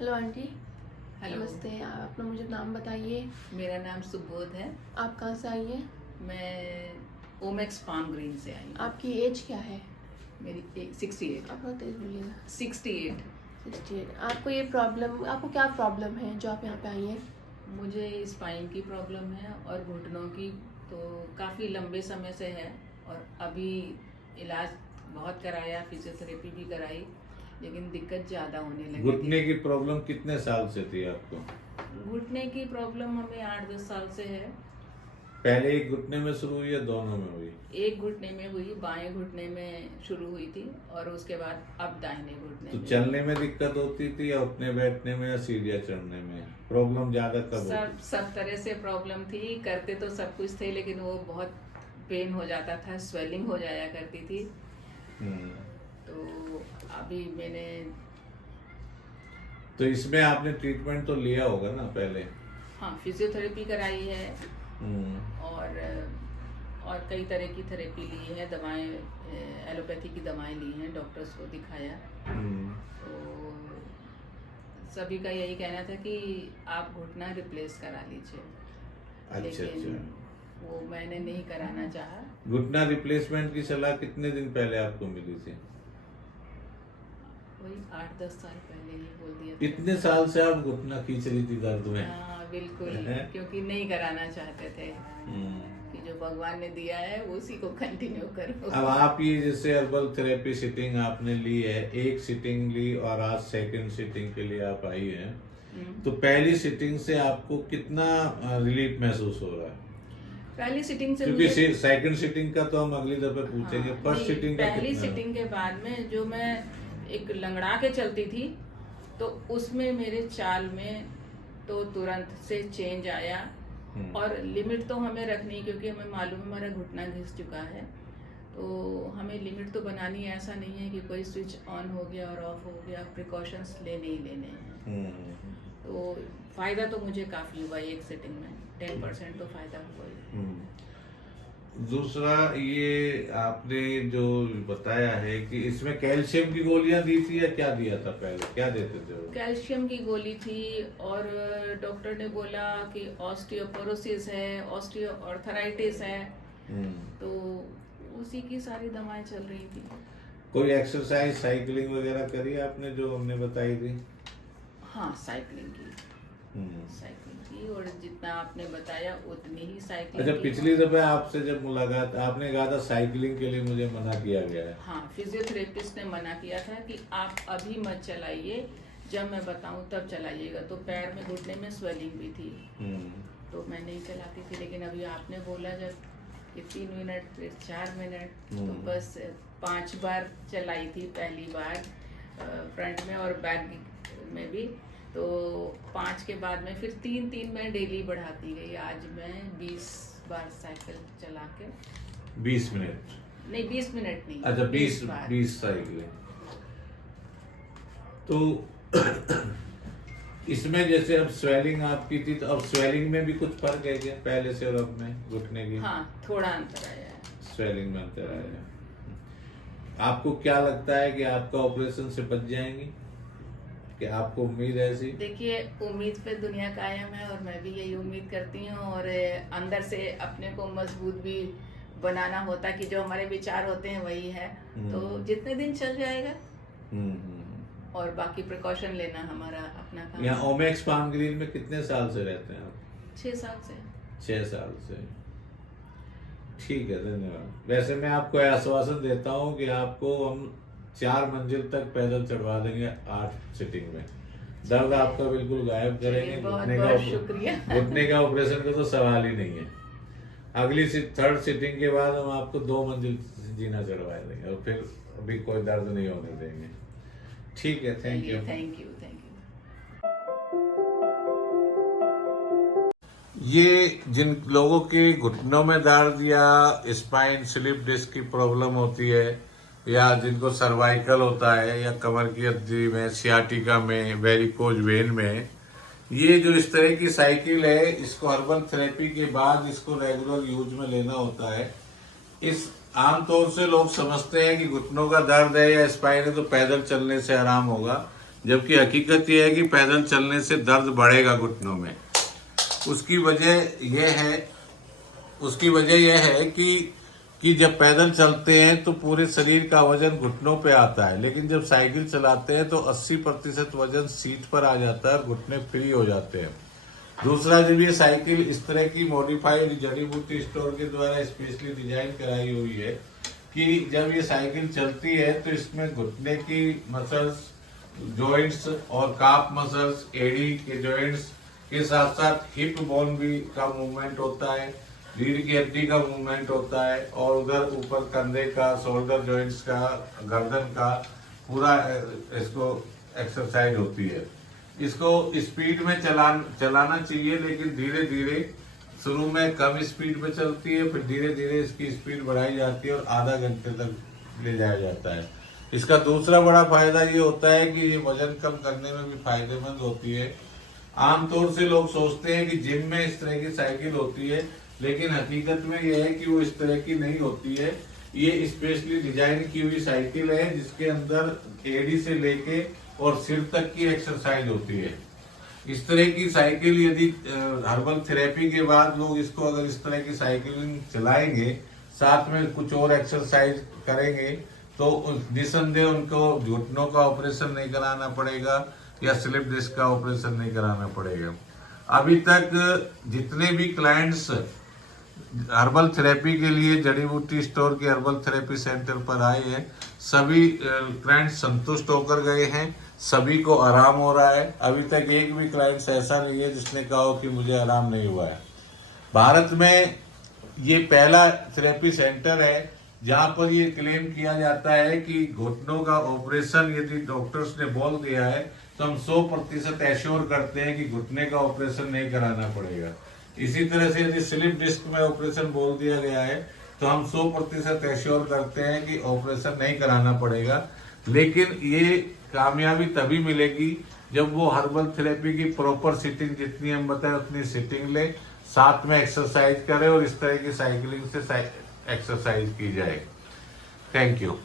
Hello aunty. Hello. नमस्ते। आप अपना मुझे नाम बताइए। मेरा नाम सुबोध है। आप कहाँ से आई हैं? मैं ओमेक्स फार्म ग्रीन से आई हूँ। आपकी एज क्या है? मेरी 68। आप बहुत तेज बोलिएगा। 68। 68। आपको ये प्रॉब्लम, आपको क्या प्रॉब्लम है जो आप यहाँ पे आई हैं? मुझे स्पाइन की प्रॉब्लम है और घुटनों की, तो काफ़ी लंबे समय से है। और अभी इलाज बहुत कराया, फिजियोथेरेपी भी कराई, लेकिन दिक्कत ज़्यादा होने लगी थी। घुटने की प्रॉब्लम कितने साल से थी आपको? घुटने की प्रॉब्लम हमें 8-10 साल से है। पहले एक घुटने में शुरू हुई या दोनों में हुई? एक घुटने में हुई, बाएं घुटने में शुरू हुई थी और उसके बाद अब दाहिने घुटने तो में। चलने में दिक्कत होती थी या उठने बैठने में या सीढ़ियाँ चढ़ने में? प्रॉब्लम ज्यादा कब होती? सब तरह से प्रॉब्लम थी। करते तो सब कुछ थे, लेकिन वो बहुत पेन हो जाता था, स्वेलिंग हो जाया करती थी। तो अभी मैंने तो इसमें आपने ट्रीटमेंट तो लिया होगा ना पहले? हाँ, फिजियोथेरेपी कराई है और कई तरह की थेरेपी ली है, दवाएं, एलोपैथी की दवाएं ली हैं, डॉक्टर्स को दिखाया। तो सभी का यही कहना था कि आप घुटना रिप्लेस करा लीजिए। अच्छा। लेकिन वो मैंने नहीं कराना चाहा। घुटना रिप्लेसमेंट की सलाह कितने दिन पहले आपको मिली थी? वही 8-10 साल पहले ही बोल दिया था। इतने साल से आप घुटना खींच रही थी दर्द में? हाँ बिल्कुल, क्योंकि नहीं कराना चाहते थे कि जो भगवान ने दिया है उसी को कंटिन्यू करो। अब आप ये जैसे हर्बल थेरेपी सिटिंग आपने ली है, एक सिटिंग ली और आज सेकंड सिटिंग के लिए आप आई हैं, तो पहली सिटिंग से आपको कितना रिलीफ महसूस हो रहा है? पहली सिटिंग से क्योंकि सेकंड सिटिंग का तो हम अगली दफे पूछेंगे। हाँ, फर्स्ट सिटिंग का पहली कितना? सिटिंग के बाद में जो मैं एक लंगड़ा के चलती थी, तो उसमें मेरे चाल में तो तुरंत से चेंज आया। और लिमिट तो हमें रखनी, क्योंकि हमें मालूम है हमारा घुटना घिस चुका है, तो हमें लिमिट तो बनानी है। ऐसा नहीं है कि कोई स्विच ऑन हो गया और ऑफ हो गया, प्रिकॉशंस लेने ही लेने हैं। तो फ़ायदा तो मुझे काफ़ी हुआ एक सिटिंग में, 10% तो फ़ायदा हुआ ही। दूसरा ये आपने जो बताया है कि इसमें कैल्शियम की गोलियां दी थी या क्या दिया था? पहले क्या देते थे वो? कैल्शियम की गोली थी और डॉक्टर ने बोला कि ऑस्टियोपोरोसिस है, ऑस्टियोआर्थराइटिस है, तो उसी की सारी दवाएं चल रही थी। कोई एक्सरसाइज साइकिलिंग वगैरह करी आपने जो हमने बताई थी? हाँ, साइकिलिंग की और जितना आपने बताया उतनी ही साइकिलिंग अच्छा, की। पिछली दफे आपसे जब मुलाकात आपने कहा था साइकिलिंग के लिए मुझे मना किया गया है। हाँ, फिजियोथेरेपिस्ट ने मना किया था कि आप अभी मत चलाइए, जब मैं बताऊं तब चलाइएगा। तो पैर में, घुटने में स्वेलिंग भी थी, तो मैं नहीं चलाती थी। लेकिन अभी आपने बोला जब कि 3 मिनट, फिर 4 मिनट, तो बस 5 बार चलाई थी पहली बार फ्रंट में और बैक में भी। तो 5 के बाद में फिर 3-3 मैं डेली बढ़ाती गई। आज मैं 20 बार साइकिल चला के 20 मिनट नहीं, 20 मिनट नहीं, अच्छा 20 बार। 20 साइकिलिंग। तो इसमें जैसे अब स्वेलिंग आपकी थी, तो अब स्वेलिंग में भी कुछ फर्क है क्या पहले से और अब में घुटने की? हाँ, थोड़ा अंतर आया है। स्वेलिंग में अंतर आया। आपको क्या लगता है कि आपका ऑपरेशन से बच जाएंगी? कि आपको उम्मीद है ऐसी? देखिए, उम्मीद पे दुनिया कायम है और मैं भी यही उम्मीद करती हूँ। और अंदर से अपने को मजबूत भी बनाना होता है कि जो हमारे विचार होते हैं वही है। तो जितने दिन चल जाएगा और बाकी प्रिकॉशन लेना हमारा अपना काम। यहाँ ओमेक्स फार्म ग्रीन में कितने साल से रहते हैं आप? 6 साल से। 6 साल से। ठीक है, धन्यवाद। वैसे मैं आपको आश्वासन देता हूँ कि आपको हम 4 मंजिल तक पैदल चढ़वा देंगे 8 सिटिंग में। दर्द आपका बिल्कुल गायब करेंगे। बहुत शुक्रिया। घुटने का ऑपरेशन का तो सवाल ही नहीं है। अगली 3rd सिटिंग के बाद हम आपको 2 मंजिल जीना चढ़वा देंगे और फिर अभी कोई दर्द नहीं होने देंगे। ठीक है, थैंक यू। Thank you. ये जिन लोगों के घुटनों में दर्द या स्पाइन स्लिप डिस्क की प्रॉब्लम होती है, या जिनको सर्वाइकल होता है, या कमर की हड्डी में, सियाटिका में, वेरिकोज वेन में, ये जो इस तरह की साइकिल है, इसको हर्बल थेरेपी के बाद इसको रेगुलर यूज में लेना होता है। इस आमतौर से लोग समझते हैं कि घुटनों का दर्द है या स्पाइन है तो पैदल चलने से आराम होगा, जबकि हकीकत यह है कि पैदल चलने से दर्द बढ़ेगा घुटनों में। उसकी वजह यह है कि जब पैदल चलते हैं तो पूरे शरीर का वजन घुटनों पे आता है, लेकिन जब साइकिल चलाते हैं तो 80% वजन सीट पर आ जाता है और घुटने फ्री हो जाते हैं। दूसरा, जब ये साइकिल इस तरह की मॉडिफाइड जड़ी बूटी स्टोर के द्वारा स्पेशली डिजाइन कराई हुई है कि जब ये साइकिल चलती है तो इसमें घुटने की मसल्स, जॉइंट्स और काफ मसल्स, एडी के जॉइंट्स के साथ साथ हिप बोन भी का मूवमेंट होता है, रीढ़ की हड्डी का मूवमेंट होता है और उधर ऊपर कंधे का, शोल्डर जॉइंट्स का, गर्दन का पूरा इसको एक्सरसाइज होती है। इसको स्पीड में चलाना चाहिए, लेकिन धीरे धीरे, शुरू में कम स्पीड पे चलती है, फिर धीरे धीरे इसकी स्पीड बढ़ाई जाती है और आधा घंटे तक ले जाया जाता है। इसका दूसरा बड़ा फायदा ये होता है कि ये वजन कम करने में भी फायदेमंद होती है। आमतौर से लोग सोचते हैं कि जिम में इस तरह की साइकिल होती है, लेकिन हकीकत में यह है कि वो इस तरह की नहीं होती है। ये स्पेशली डिजाइन की हुई साइकिल है जिसके अंदर एडी से लेके और सिर तक की एक्सरसाइज होती है। इस तरह की साइकिल यदि हर्बल थेरेपी के बाद लोग इसको अगर इस तरह की साइकिलिंग चलाएंगे, साथ में कुछ और एक्सरसाइज करेंगे, तो निसंदेह उनको घुटनों का ऑपरेशन नहीं कराना पड़ेगा या स्लिप डिस्क का ऑपरेशन नहीं कराना पड़ेगा। अभी तक जितने भी क्लाइंट्स हर्बल थेरेपी के लिए जड़ी बूटी स्टोर के हर्बल थेरेपी सेंटर पर आए हैं, सभी क्लाइंट संतुष्ट होकर गए हैं, सभी को आराम हो रहा है। अभी तक एक भी क्लाइंट ऐसा नहीं है जिसने कहा हो कि मुझे आराम नहीं हुआ है। भारत में ये पहला थेरेपी सेंटर है जहां पर ये क्लेम किया जाता है कि घुटनों का ऑपरेशन यदि डॉक्टर्स ने बोल दिया है तो हम 100% एश्योर करते हैं कि घुटने का ऑपरेशन नहीं कराना पड़ेगा। इसी तरह से यदि स्लिप डिस्क में ऑपरेशन बोल दिया गया है तो हम 100% एश्योर करते हैं कि ऑपरेशन नहीं कराना पड़ेगा। लेकिन ये कामयाबी तभी मिलेगी जब वो हर्बल थेरेपी की प्रॉपर सिटिंग, जितनी हम बताएं उतनी सिटिंग ले, साथ में एक्सरसाइज करे और इस तरह की साइकिलिंग से एक्सरसाइज की जाए। Thank you.